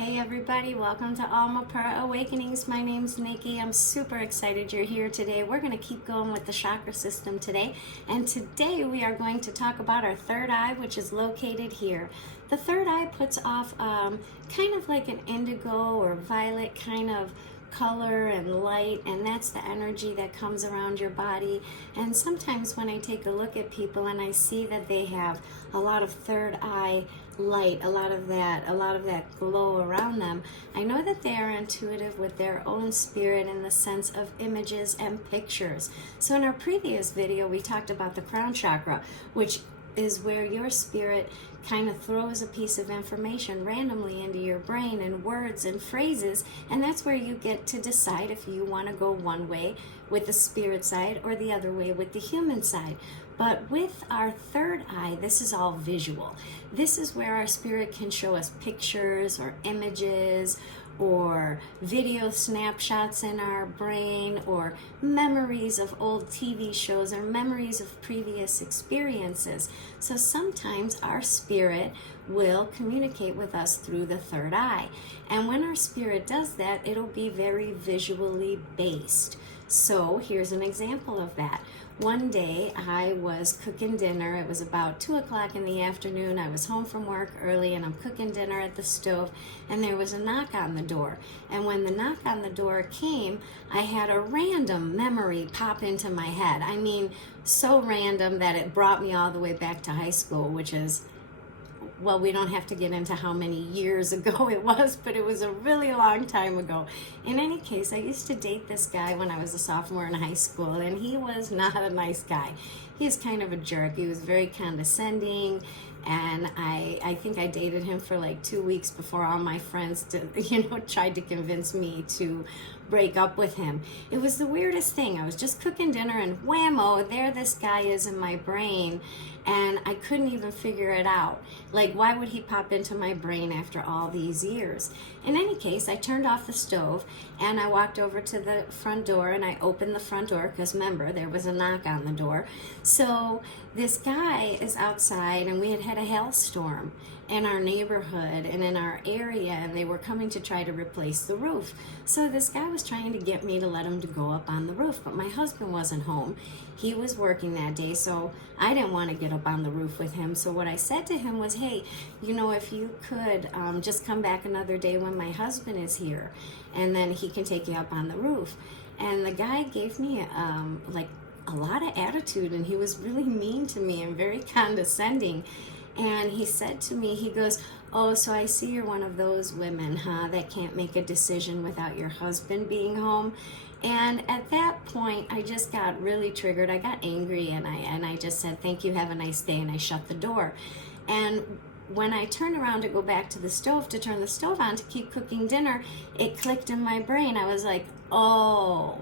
Hey everybody, welcome to Almapura Awakenings. My name's Nikki. I'm super excited you're here today. We're going to keep going with the chakra system today. And today we are going to talk about our third eye, which is located here. The third eye puts off kind of like an indigo or violet kind of color and light, and that's the energy that comes around your body. And sometimes when I take a look at people and I see that they have a lot of third eye light, a lot of that glow around them, I know that they are intuitive with their own spirit in the sense of images and pictures. So in our previous video we talked about the crown chakra, which is where your spirit kind of throws a piece of information randomly into your brain in words and phrases, and that's where you get to decide if you want to go one way with the spirit side or the other way with the human side. But with our third eye, this is all visual. This is where our spirit can show us pictures or images or video snapshots in our brain or memories of old TV shows or memories of previous experiences. So sometimes our spirit will communicate with us through the third eye. And when our spirit does that, it'll be very visually based. So here's an example of that. One day I was cooking dinner. It was about 2 o'clock in the afternoon. I was home from work early and I'm cooking dinner at the stove, and there was a knock on the door. And when the knock on the door came, I had a random memory pop into my head. I mean, so random that it brought me all the way back to high school, which is, well, we don't have to get into how many years ago it was, but it was a really long time ago. In any case, I used to date this guy when I was a sophomore in high school, and he was not a nice guy. He was kind of a jerk. He was very condescending, and I think I dated him for like 2 weeks before all my friends tried to convince me to break up with him. It was the weirdest thing. I was just cooking dinner and whammo, there this guy is in my brain, and I couldn't even figure it out. Like, why would he pop into my brain after all these years? In any case, I turned off the stove and I walked over to the front door and I opened the front door because, remember, there was a knock on the door. So this guy is outside, and we had had a hailstorm in our neighborhood and in our area, and they were coming to try to replace the roof. So this guy was trying to get me to let him to go up on the roof, but my husband wasn't home. He was working that day, so I didn't want to get up on the roof with him. So what I said to him was, hey, if you could just come back another day when my husband is here, and then he can take you up on the roof. And the guy gave me like a lot of attitude, and he was really mean to me and very condescending. And he said to me, he goes, oh, so I see you're one of those women, huh, that can't make a decision without your husband being home. And at that point, I just got really triggered. I got angry, and I just said, thank you, have a nice day, and I shut the door. And when I turned around to go back to the stove to turn the stove on to keep cooking dinner, it clicked in my brain. I was like, oh,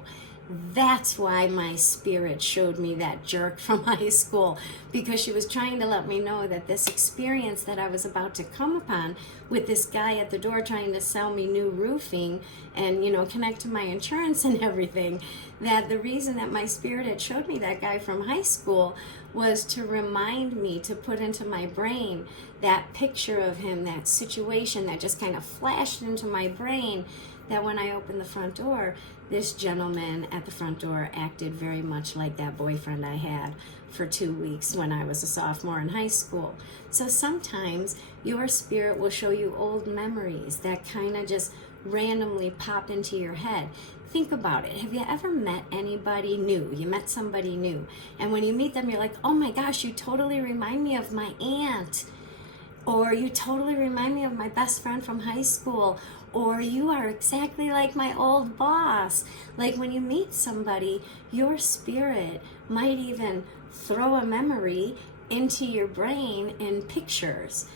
that's why my spirit showed me that jerk from high school, because she was trying to let me know that this experience that I was about to come upon with this guy at the door trying to sell me new roofing and, connect to my insurance and everything, that the reason that my spirit had showed me that guy from high school was to remind me to put into my brain that picture of him, that situation that just kind of flashed into my brain, that when I opened the front door, this gentleman at the front door acted very much like that boyfriend I had for 2 weeks when I was a sophomore in high school. So sometimes your spirit will show you old memories that kind of just randomly pop into your head. Think about it. Have you ever met anybody new? You met somebody new, and when you meet them, you're like, oh my gosh, you totally remind me of my aunt. Or you totally remind me of my best friend from high school. Or you are exactly like my old boss. Like, when you meet somebody, your spirit might even throw a memory into your brain in pictures.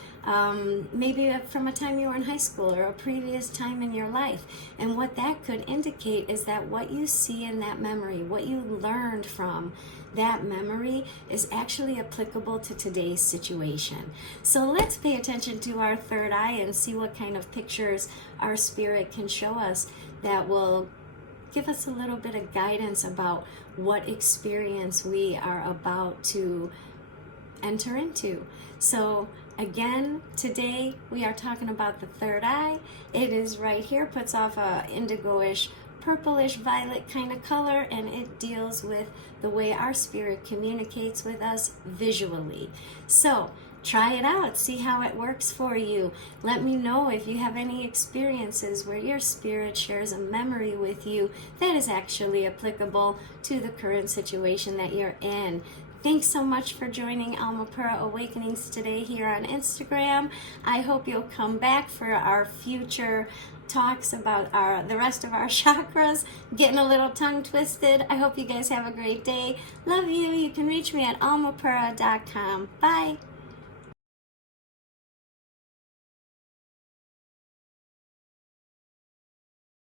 Maybe from a time you were in high school or a previous time in your life. And what that could indicate is that what you see in that memory, what you learned from that memory, is actually applicable to today's situation. So let's pay attention to our third eye and see what kind of pictures our spirit can show us that will give us a little bit of guidance about what experience we are about to enter into. So Again, today we are talking about the third eye. It is right here, puts off a indigo-ish, purplish violet kind of color, and it deals with the way our spirit communicates with us visually. So try it out, see how it works for you. Let me know if you have any experiences where your spirit shares a memory with you that is actually applicable to the current situation that you're in. Thanks so much for joining Almapura Awakenings today here on Instagram. I hope you'll come back for our future talks about the rest of our chakras. Getting a little tongue twisted. I hope you guys have a great day. Love you. You can reach me at almapura.com. Bye.